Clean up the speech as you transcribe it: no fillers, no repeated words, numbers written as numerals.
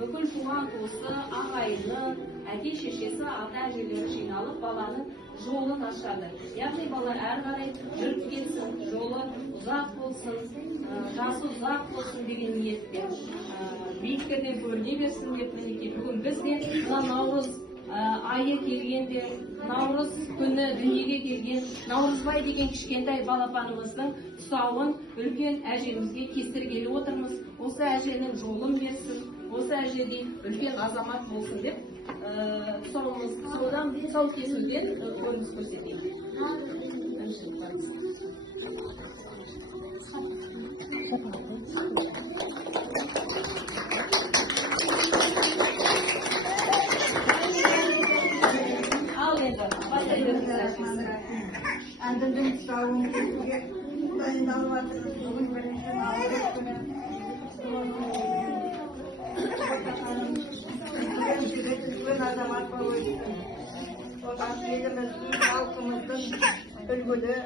бүкіл туған туысы, ағайыны, әке шешесі, ата әжелері жиналып баланың жолын ашады. Яғни бала әрі қарай жүріп кетсін, жолы ұзақ болсын, жасы ұзақ болсын деген ниетпен, биіктерден көріне берсін деп мінекей бүгін біз де мына наурыз айы келгенде, наурыз күні дүниеге келген Наурызбай деген кішкентай балапанымыздың тұсауын үлкен әжемізге кестіргелі отырмыз. Осы әженің жолын берсін, осы әжедей үлкен азамат болсын деп тұсау кесуден көрініс көрсетейік. Әндінің тұсауын кесуге дайындалып жатырмыз. Бүгін бірінші наурыз күні. Үлкен азамат болып өтсін. Отан еліміздің, халқымыздың үлгілі